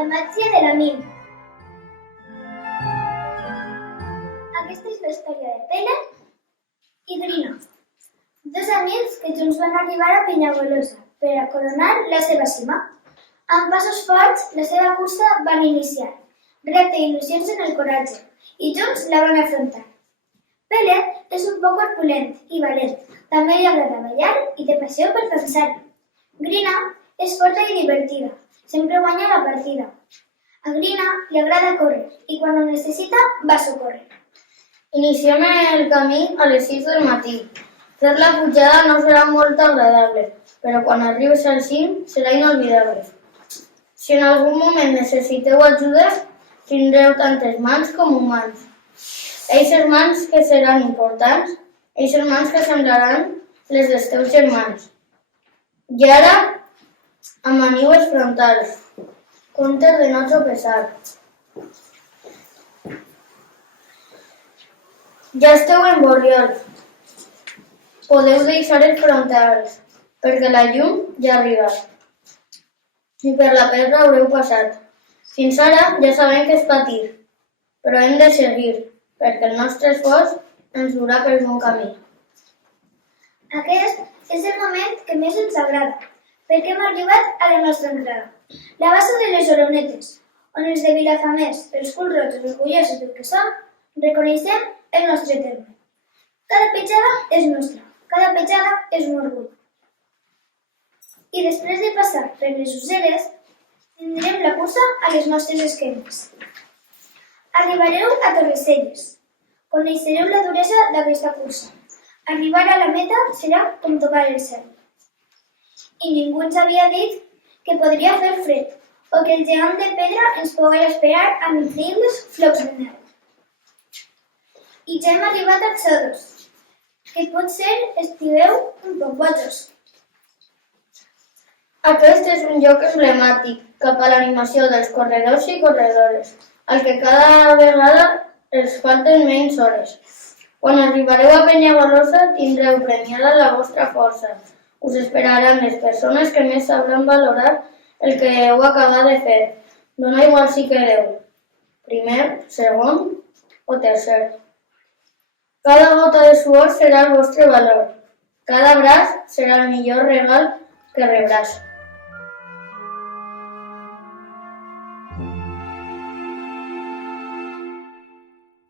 La màgia de l'amic. Aquesta és la història de Pere i Grina, dos amics que junts van arribar a Penyagolosa per a coronar la seva cima. Amb passos forts, la seva cursa van iniciar, repte i il·lusions en el coratge, i junts la van afrontar. Pere és un poc corpulent i valent, també li agrada ballar i té passió per dansar. Grina és forta i divertida, sempre guanya la partida. A Grina li agrada córrer i quan ho necessita va a socórrer. Iniciem el camí a les 6 del matí. Fer la pujada no serà molt agradable, però quan arribes al cim serà inolvidable. Si en algun moment necessiteu ajuda, tindreu tantes mans com humans. Eixes mans que seran importants, eixes mans que semblaran les dels teus germans. I ara, amb manilles frontals, comptes de no tropezar. Ja esteu en Borriol. Podeu deixar els frontals, perquè la llum ja ha arribat. I per la pedra haureu passat. Fins ara ja sabem que és patir, però hem de seguir, perquè el nostre esforç ens durà pel bon camí. Aquest és el moment que més ens agrada, perquè hem arribat a la nostra entrada, la bassa de les Olonetes, on els de Vilafamés, els culrots orgullosos del que som, reconeixem el nostre terme. Cada petjada és nostra, cada petjada és un orgull. I després de passar per les Useres, tindrem la cursa a les nostres esquenes. Arribareu a Torreselles. Coneixereu la duresa d'aquesta cursa. Arribar a la meta serà com tocar el cel. I ningú ens havia dit que podria fer fred o que el gegant de pedra ens pogués esperar amb increïbles flocs de neu. I ja hem arribat a Xodos, que potser estigueu un poc bojos. Aquest és un lloc emblemàtic cap a l'animació dels corredors i corredores, al que cada vegada els falten menys hores. Quan arribareu a Penyagolosa tindreu premiada la vostra força. Us esperaran les persones que més sabran valorar el que heu acabat de fer. Dona igual si quedeu primer, segon o tercer. Cada gota de suor serà el vostre valor. Cada abraç serà el millor regal que rebràs.